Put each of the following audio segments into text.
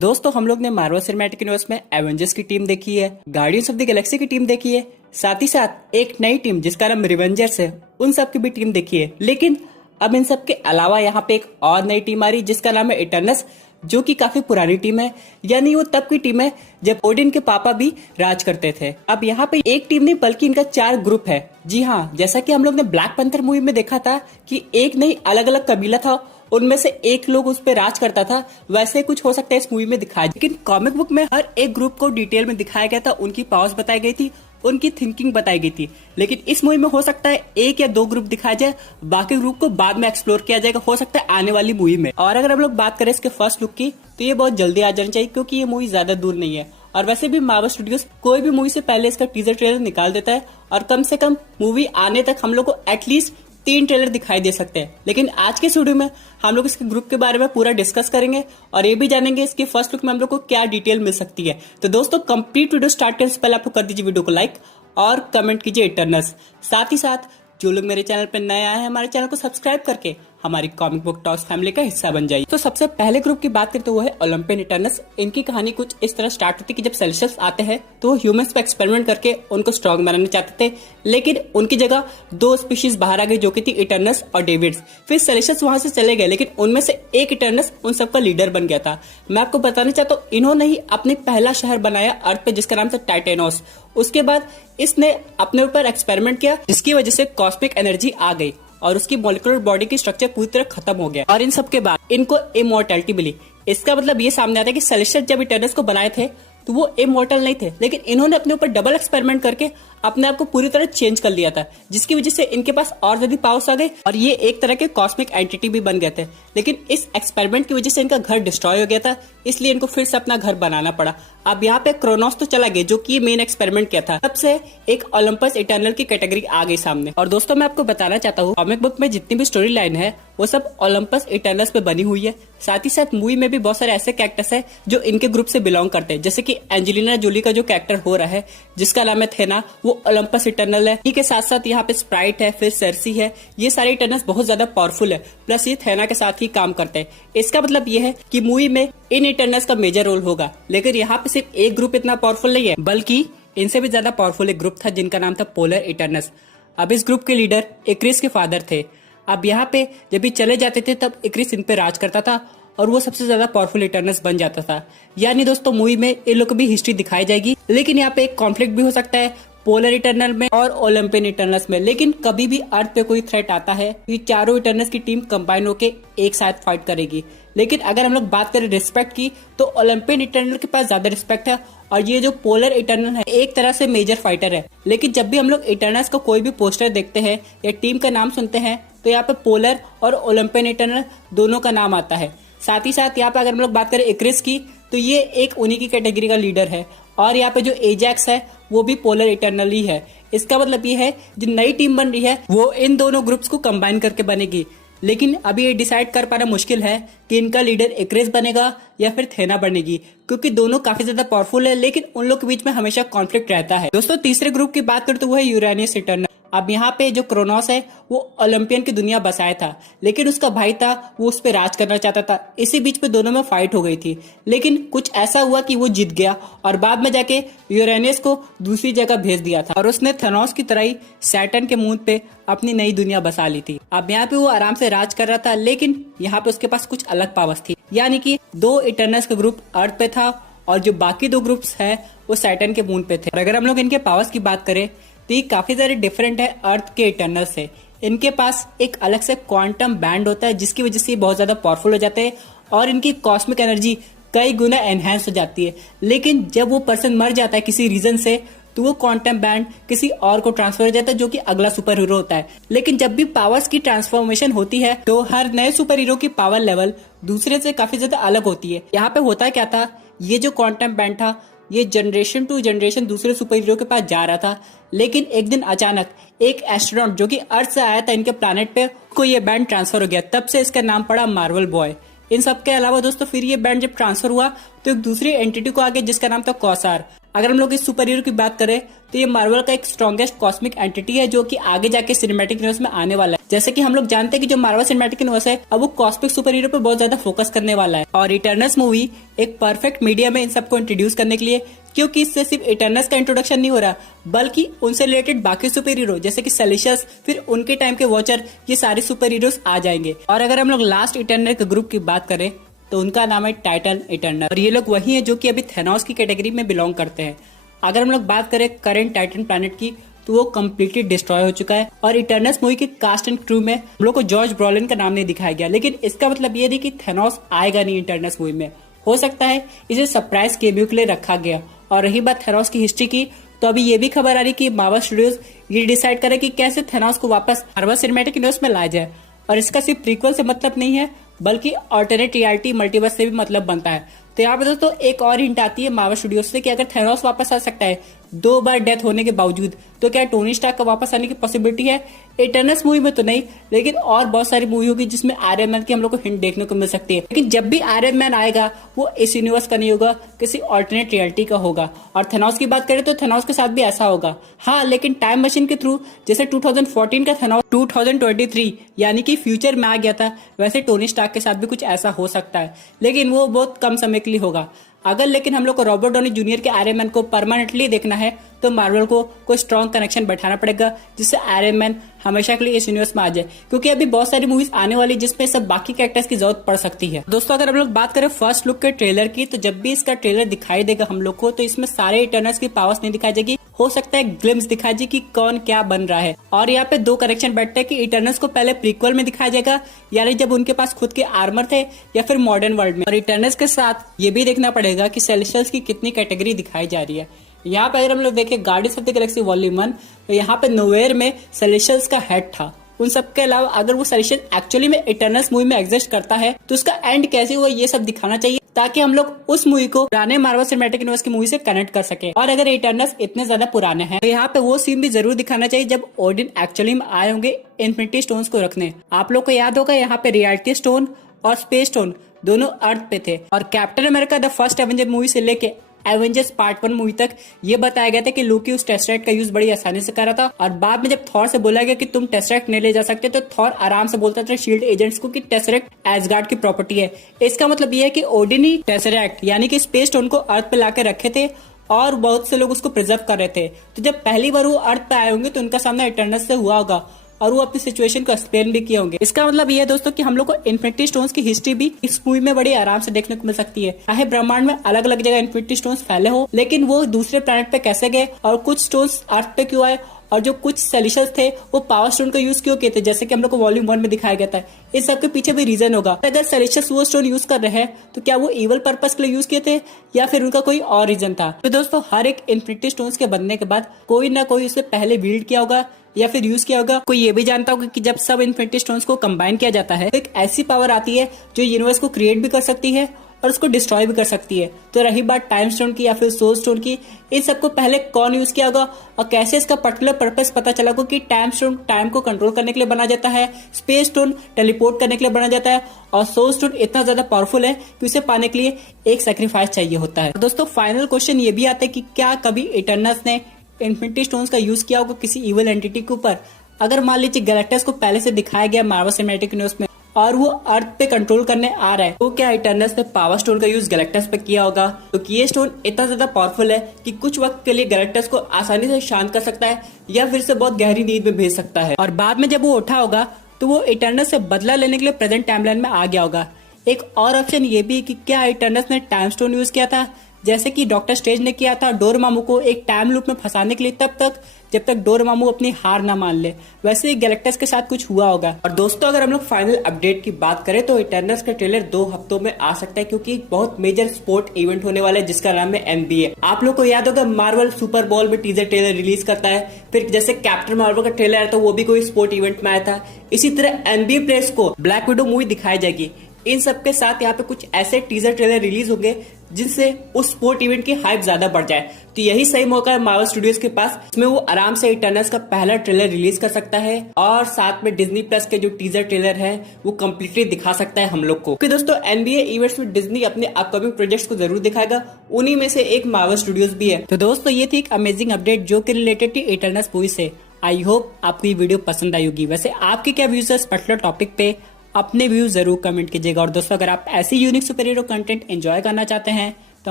दोस्तों हम लोग ने मार्वल सिनेमैटिक यूनिवर्स में एवेंजर्स की टीम देखी है, गार्डियंस ऑफ द गैलेक्सी की टीम देखी है, साथ ही साथ एक नई टीम जिसका नाम रिवेंजर्स है उन सब की भी टीम देखी है। लेकिन अब इन सब के अलावा यहाँ पे एक और नई टीम आ रही जिसका नाम है इटर्नस, जो कि काफी पुरानी टीम है। यानी वो तब की टीम है जब ओडिन के पापा भी राज करते थे। अब यहाँ पे एक टीम नहीं बल्कि इनका 4 ग्रुप है। जी हाँ, जैसा कि हम लोग ने ब्लैक पैंथर मूवी में देखा था कि एक नहीं अलग अलग कबीला था, उनमें से एक लोग उस पे राज करता था, वैसे कुछ हो सकता है इस मूवी में दिखाया। लेकिन कॉमिक बुक में हर एक ग्रुप को डिटेल में दिखाया गया था, उनकी पावर्स बताई गई थी, उनकी थिंकिंग बताई गई थी। लेकिन इस मूवी में हो सकता है 1 या 2 ग्रुप दिखाया जाए, बाकी ग्रुप को बाद में एक्सप्लोर किया जाएगा, हो सकता है आने वाली मूवी में। और अगर हम लोग बात करें इसके फर्स्ट लुक की तो ये बहुत जल्दी आ जानी चाहिए, क्योंकि ये मूवी ज्यादा दूर नहीं है। और वैसे भी मार्वल स्टूडियोज कोई भी मूवी से पहले इसका टीजर ट्रेलर निकाल देता है, और कम से कम मूवी आने तक हम लोग को एटलीस्ट 3 ट्रेलर दिखाई दे सकते हैं। लेकिन आज के वीडियो में हम लोग इसके ग्रुप के बारे में पूरा डिस्कस करेंगे और ये भी जानेंगे इसकी फर्स्ट लुक में हम लोग को क्या डिटेल मिल सकती है। तो दोस्तों कंप्लीट वीडियो स्टार्ट करने से पहले आप लोग कर दीजिए वीडियो को लाइक और कमेंट कीजिए इटर्नस। साथ ही साथ जो लोग मेरे चैनल पर नए आए हैं, हमारे चैनल को सब्सक्राइब करके हमारी कॉमिक बुक टॉस फैमिली का हिस्सा बन जाइए। तो सबसे पहले ग्रुप की बात करें तो वो है ओलंपियन इटर्नस। इनकी कहानी कुछ इस तरह स्टार्ट होती है कि जब सेलेस्टियल्स आते हैं तो वो ह्यूमंस पे एक्सपेरिमेंट करके उनको स्ट्रॉन्ग बनाना चाहते थे, लेकिन उनकी जगह 2 स्पीशीज बाहर आ गई जो कि थी इटर्नस और डेविड्स। फिर सेलेस्टियल्स वहां से चले गए, लेकिन उनमें से एक इटर्नस उन सबका लीडर बन गया था। मैं आपको बताना चाहता हूँ, इन्होंने ही अपने पहला शहर बनाया अर्थ पे जिसका नाम था टाइटेनोस। उसके बाद इसने अपने ऊपर एक्सपेरिमेंट किया जिसकी वजह से कॉस्मिक एनर्जी आ गई और उसकी मॉलिक्यूलर बॉडी की स्ट्रक्चर पूरी तरह खत्म हो गया। और इन सब के बाद इनको इमॉर्टैलिटी मिली। इसका मतलब ये सामने आता है कि सेलेस्टियल जब इटर्नस को बनाए थे तो वो इमॉर्टल नहीं थे, लेकिन इन्होंने अपने ऊपर डबल एक्सपेरिमेंट करके अपने आप को पूरी तरह चेंज कर लिया था, जिसकी वजह से इनके पास और ज्यादा पावर्स आ गई और ये एक तरह के कॉस्मिक एंटिटी भी बन गए थे। लेकिन इस एक्सपेरिमेंट की वजह से इनका घर डिस्ट्रॉय हो गया था, इसलिए इनको फिर से अपना घर बनाना पड़ा। अब यहाँ पे क्रोनोस तो चला गया जो कि मेन एक्सपेरिमेंट किया था, तब से एक ओलंपस इटर्नल की कैटेगरी आ गई सामने। और दोस्तों मैं आपको बताना चाहता हूँ, कॉमिक बुक में जितनी भी स्टोरी लाइन है वो सब ओलंपस इटर्नल्स पे बनी हुई है। साथ ही साथ मूवी में भी बहुत सारे ऐसे कैरेक्टर्स है जो इनके ग्रुप से बिलोंग करते हैं, जैसे कि एंजेलिना जोली का जो कैरेक्टर हो रहा है जिसका नाम है थेना, वो ओलंपस इटर्नल है। इसी के साथ साथ यहाँ पे स्प्राइट है, फिर सर्सी है। ये सारे इटर्नल्स बहुत ज्यादा पावरफुल है, प्लस ये थेना के साथ ही काम करते हैं। इसका मतलब ये है कि मूवी में इन इटर्नल्स का मेजर रोल होगा। लेकिन यहाँ पे सिर्फ एक ग्रुप इतना पावरफुल नहीं है, बल्कि इनसे भी ज्यादा पावरफुल एक ग्रुप था जिनका नाम था पोलर इटर्नल्स। अब इस ग्रुप के लीडर इक्रिस के फादर थे। अब यहाँ पे जब भी चले जाते थे तब इक्रिस इन पे राज करता था और वो सबसे ज्यादा पावरफुल इटर्नल्स बन जाता था। यानी दोस्तों मूवी में इन लोग की भी हिस्ट्री दिखाई जाएगी, लेकिन यहाँ पे एक कॉन्फ्लिक्ट भी हो सकता है पोलर इटर्नल में और ओलंपियन इटर्नल्स में। लेकिन कभी भी अर्थ पे कोई थ्रेट आता है ये चारों इटर्नल्स की टीम कंबाइन होके एक साथ फाइट करेगी। लेकिन अगर हम लोग बात करें रिस्पेक्ट की तो ओलंपियन इटर्नल के पास ज्यादा रिस्पेक्ट है, और ये जो पोलर इटर्नल है एक तरह से मेजर फाइटर है। लेकिन जब भी हम लोग इटर्नल्स का कोई भी पोस्टर देखते हैं या टीम का नाम सुनते हैं तो यहाँ पे पोलर और ओलंपियन इटर्नल दोनों का नाम आता है। साथ ही साथ यहाँ पे अगर हम लोग बात करें इक्रिस की तो ये एक उन्हीं की कैटेगरी का लीडर है, और यहाँ पे जो एजैक्स है वो भी पोलर इटर्नल ही है। इसका मतलब ये है जो नई टीम बन रही है वो इन दोनों ग्रुप्स को कंबाइन करके बनेगी। लेकिन अभी ये डिसाइड कर पाना मुश्किल है कि इनका लीडर इक्रिस बनेगा या फिर थेना बनेगी, क्योंकि दोनों काफी ज्यादा पावरफुल है, लेकिन उन लोग के बीच में हमेशा कॉन्फ्लिक्ट रहता है। दोस्तों तीसरे ग्रुप की बात करें तो वो है यूरेनियस इटर्नल। अब यहाँ पे जो क्रोनोस है वो ओलंपियन की दुनिया बसाया था, लेकिन उसका भाई था वो उस पर राज करना चाहता था। इसी बीच में दोनों में फाइट हो गई थी, लेकिन कुछ ऐसा हुआ कि वो जीत गया और बाद में जाके यूरेनियस को दूसरी जगह भेज दिया था और उसने थेनोस की तरह ही सैटर्न के मून पे अपनी नई दुनिया बसा ली थी। अब यहाँ पे वो आराम से राज कर रहा था, लेकिन यहाँ पे उसके पास कुछ अलग पावर्स थी। यानी कि 2 इटर्नल्स का ग्रुप अर्थ पे था और जो बाकी 2 ग्रुप्स है वो सैटर्न के मून पे थे। और अगर हम लोग इनके पावर्स की बात करें तो ये काफी ज्यादा डिफरेंट है अर्थ के इटर्नल से। इनके पास एक अलग से क्वांटम बैंड होता है जिसकी वजह से ये बहुत ज्यादा पावरफुल हो जाते हैं और इनकी कॉस्मिक एनर्जी कई गुना एनहेंस हो जाती है। लेकिन जब वो पर्सन मर जाता है किसी रीजन से तो वो क्वांटम बैंड किसी और को ट्रांसफर हो जाता है जो कि अगला सुपर हीरो होता है। लेकिन जब भी पावर्स की ट्रांसफॉर्मेशन होती है तो हर नए सुपर हीरो की पावर लेवल दूसरे से काफी ज्यादा अलग होती है। यहाँ पे होता क्या था, ये जो क्वांटम बैंड था ये जनरेशन टू जनरेशन दूसरे सुपर हीरो के पास जा रहा था, लेकिन एक दिन अचानक एक एस्ट्रोनॉट जो कि अर्थ से आया था इनके प्लैनेट पे को ये बैंड ट्रांसफर हो गया। तब से इसका नाम पड़ा मार्वल बॉय। इन सब के अलावा दोस्तों फिर ये बैंड जब ट्रांसफर हुआ तो एक दूसरी एंटिटी को आ गया जिसका नाम था कॉसार। अगर हम लोग इस सुपर हीरो की बात करें तो ये मार्वल का एक स्ट्रॉन्गेस्ट कॉस्मिक एंटिटी है जो कि आगे जाके सिनेमैटिक यूनिवर्स में आने वाला है। जैसे कि हम लोग जानते हैं कि जो मार्वल सिनेमैटिक यूनिवर्स है अब वो कॉस्मिक सुपर हीरो पे बहुत ज्यादा फोकस करने वाला है, और इटर्नल्स मूवी एक परफेक्ट मीडियम है इन सबको इंट्रोड्यूस करने के लिए, क्योंकि इससे सिर्फ इटर्नल्स का इंट्रोडक्शन नहीं हो रहा बल्कि उनसे रिलेटेड बाकी सुपर हीरो जैसे कि सेलेशियस, फिर उनके टाइम के वॉचर, ये सारे सुपर हीरोज आ जाएंगे। और अगर हम लोग लास्ट इटर्नल के ग्रुप की बात करें तो उनका नाम है टाइटन इटर्नल, और ये लोग वही है जो कि अभी थेनोस की कैटेगरी में बिलोंग करते हैं। अगर हम लोग बात करें करेंट टाइटन प्लैनेट की तो वो कम्प्लीटली डिस्ट्रॉय हो चुका है, और इटर्नल्स मूवी की कास्ट एंड क्रू में हम लोग को जॉर्ज ब्रॉलिन का नाम नहीं दिखाया गया, लेकिन इसका मतलब ये नहीं कि थेनोस आएगा नहीं इटर्नल्स मूवी में। हो सकता है इसे सरप्राइज केमियो के लिए रखा गया। और रही बात थेनोस की हिस्ट्री की, तो अभी ये भी खबर आ रही कि मार्वल स्टूडियोज ये डिसाइड करे कि कैसे थेनोस को वापस मार्वल सिनेमैटिक यूनिवर्स में लाया जाए, और इसका सिर्फ प्रीक्वल से मतलब नहीं है बल्कि अल्टरनेट रियलिटी मल्टीवर्स से भी मतलब बनता है। तो यहाँ पे दोस्तों एक और हिंट आती है मार्वल स्टूडियोज से कि अगर थेनोस वापस आ सकता है 2 बार डेथ होने के बावजूद, तो क्या टोनी स्टार्क का वापस आने की पॉसिबिलिटी है? इटर्नल्स मूवी में तो नहीं, लेकिन और बहुत सारी मूवी होगी जिसमें आयरन मैन की हम लोग को हिंट देखने को मिल सकती है। लेकिन जब भी आयरन मैन आएगा वो इस यूनिवर्स का नहीं होगा, किसी ऑल्टरनेट रियलिटी का होगा। और थेनोस की बात करें तो थेनोस के साथ भी ऐसा होगा, हाँ, लेकिन टाइम मशीन के थ्रू। जैसे 2014 का थेनोस 2023 यानी कि फ्यूचर में आ गया था, वैसे टोनी स्टार्क के साथ भी कुछ ऐसा हो सकता है, लेकिन वो बहुत कम समय के लिए होगा। अगर लेकिन हम लोग को रॉबर्ट डॉनी जूनियर के आयरन मैन को परमानेंटली देखना है तो मार्वल को कोई स्ट्रॉन्ग कनेक्शन बैठाना पड़ेगा जिससे आयरन मैन हमेशा के लिए इस यूनिवर्स में आ जाए, क्योंकि अभी बहुत सारी मूवीज आने वाली जिसमें सब बाकी कैरेक्टर्स की जरूरत पड़ सकती है। दोस्तों अगर हम लोग बात करें फर्स्ट लुक के ट्रेलर की, तो जब भी इसका ट्रेलर दिखाई देगा हम लोग को तो इसमें सारे इटर्नल्स की पावर्स नहीं दिखाई जाएगी, हो सकता है ग्लिम्स दिखाई जाए कि कौन क्या बन रहा है। और यहाँ पे 2 करेक्शन बैठते हैं कि इटर्नल्स को पहले प्रीक्वल में दिखाया जाएगा, यानी जब उनके पास खुद के आर्मर थे, या फिर मॉडर्न वर्ल्ड में। और इटर्नल्स के साथ ये भी देखना पड़ेगा कि सेलेस्टियल्स की कितनी कैटेगरी दिखाई जा रही है। यहाँ पे अगर हम लोग देखें guardians of the Galaxy volume 1, तो यहाँ पे नोवेयर में सेलेस्टियल्स का हेड था। उन सब के अलावा अगर वो सेलेस्टियल एक्चुअली में इटर्नल्स मूवी में एग्जिस्ट करता है तो उसका एंड कैसे हुआ ये सब दिखाना चाहिए, ताकि हम लोग उस मूवी को पुराने मार्वल सिनेमैटिक यूनिवर्स की मूवी से कनेक्ट कर सके। और अगर इटर्नल्स इतने ज्यादा पुराने हैं तो यहाँ पे वो सीन भी जरूर दिखाना चाहिए जब ओडिन एक्चुअली में आए होंगे इन्फिनिटी स्टोन्स को रखने। आप लोग को याद होगा यहाँ पे रियलिटी स्टोन और स्पेस स्टोन दोनों अर्थ पे थे, और captain America the first Avenger movie से लेके एवेंजर्स पार्ट 1 मूवी तक ये बताया गया था कि लोकी उस टेस्टरेक्ट का यूज बड़ी आसानी से कर रहा था। और बाद में जब थॉर से बोला गया कि तुम टेस्टरेक्ट नहीं ले जा सकते, तो थॉर आराम से बोलता था शील्ड एजेंट्स को कि टेस्टरेक्ट एसगार्ड की प्रॉपर्टी है। इसका मतलब ये है कि ओडिन ही टेस्टरेक्ट यानी कि स्पेस स्टोन को अर्थ पे लाके रखे थे, और बहुत से लोग उसको प्रिजर्व कर रहे थे। तो जब पहली बार वो अर्थ पे आए होंगे तो उनका सामना इटर्नल्स से हुआ होगा, और वो अपनी सिचुएशन को एक्सप्लेन भी किए होंगे। इसका मतलब ये है दोस्तों कि हम लोग को इन्फिनिटी स्टोन्स की हिस्ट्री भी इस मूवी में बड़ी आराम से देखने को मिल सकती है। चाहे ब्रह्मांड में अलग अलग जगह इन्फिनिटी स्टोन्स फैले हो, लेकिन वो दूसरे प्लैनेट पे कैसे गए, और कुछ स्टोन्स अर्थ पे क्यों आए, और जो कुछ सेलेस्टियल्स थे वो पावर स्टोन का यूज क्यों किए थे, जैसे कि हम लोग को वॉल्यूम 1 में दिखाया गया था। इस सब के पीछे भी रीजन होगा। अगर सेलेस्टियल्स वो स्टोन यूज कर रहे हैं तो क्या वो इवल पर्पस के लिए यूज किए थे, या फिर उनका कोई और रीजन था। तो दोस्तों हर एक इन्फिनिटी स्टोन्स के बनने के बाद कोई ना कोई उसे पहले बिल्ड किया होगा या फिर यूज किया होगा। कोई ये भी जानता होगा कि जब सब इन्फिनिटी स्टोन्स को कंबाइन किया जाता है तो एक ऐसी पावर आती है जो यूनिवर्स को क्रिएट भी कर सकती है और उसको डिस्ट्रॉय भी कर सकती है। तो रही बात टाइम स्टोन की या फिर सोल स्टोन की, इन सबको पहले कौन यूज किया होगा और कैसे इसका पर्टिकुलर पर्पस पता चला होगा कि टाइम स्टोन टाइम को कंट्रोल करने के लिए बना जाता है, स्पेस स्टोन टेलीपोर्ट करने के लिए बना जाता है, और सोल स्टोन इतना ज्यादा पावरफुल है कि उसे पाने के लिए एक सेक्रीफाइस चाहिए होता है। दोस्तों फाइनल क्वेश्चन ये भी आता है कि क्या कभी इटर्नल्स ने इन्फिनिटी स्टोन्स का यूज किया होगा किसी इवल एंटिटी के ऊपर। अगर मान लीजिए गैलेक्टस को पहले से दिखाया गया मार्वल सिनेमैटिक यूनिवर्स में और वो अर्थ पे कंट्रोल करने आ रहा है, तो क्या इटर्नल्स ने पावर स्टोन का यूज गैलेक्टस पे किया होगा? तो ये स्टोन इतना ज्यादा पावरफुल है कि कुछ वक्त के लिए गैलेक्टस को आसानी से शांत कर सकता है या फिर से बहुत गहरी नींद में भेज सकता है, और बाद में जब वो उठा होगा तो वो इटर्नल्स से बदला लेने के लिए प्रेजेंट टाइमलाइन में आ गया होगा। एक और ऑप्शन ये भी कि क्या इटर्नल्स ने टाइम स्टोन यूज किया था जैसे कि डॉक्टर स्ट्रेंज ने किया था डोरमामू को एक टाइम लूप में फंसाने के लिए, तब तक जब तक डोरमामू अपनी हार ना मान ले। वैसे ही गैलेक्टस के साथ कुछ हुआ होगा। और दोस्तों अगर हम लोग फाइनल अपडेट की बात करें तो इटर्नल्स का ट्रेलर 2 हफ्तों में आ सकता है, क्योंकि बहुत मेजर स्पोर्ट इवेंट होने वाला है जिसका नाम है NBA। आप लोग को याद होगा मार्वल सुपर बॉल में टीजर ट्रेलर रिलीज करता है, फिर जैसे कैप्टन मार्वल का ट्रेलर है तो वो भी कोई स्पोर्ट इवेंट में आया था। इसी तरह NBA प्लेयर्स को ब्लैक विडो मूवी दिखाई जाएगी। इन सब के साथ यहाँ पे कुछ ऐसे टीजर ट्रेलर रिलीज होंगे जिनसे उस स्पोर्ट इवेंट की हाइप ज्यादा बढ़ जाए। तो यही सही मौका है मार्वल स्टूडियोज के पास, इसमें वो आराम से इटर्नल्स का पहला ट्रेलर रिलीज कर सकता है और साथ में डिज्नी प्लस के जो टीजर ट्रेलर है वो कम्प्लीटली दिखा सकता है हम लोग को। दोस्तों NBA इवेंट्स में डिज्नी अपने अपकमिंग प्रोजेक्ट्स को जरूर दिखाएगा, उन्हीं में से एक मार्वल स्टूडियोज भी है। तो दोस्तों ये थी एक अमेजिंग अपडेट जो कि रिलेटेड थी इटर्नल्स मूवी से। आई होप आपको ये वीडियो पसंद आई होगी। वैसे आपके क्या व्यूज है इस पर्टिकुलर टॉपिक पे, अपने व्यूज जरूर कमेंट कीजिएगा। और दोस्तों, अगर आप ऐसी unique super hero content enjoy करना चाहते हैं तो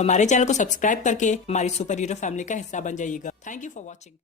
हमारे चैनल को सब्सक्राइब करके हमारी सुपर हीरो फैमिली का हिस्सा बन जाइएगा। Thank you for watching.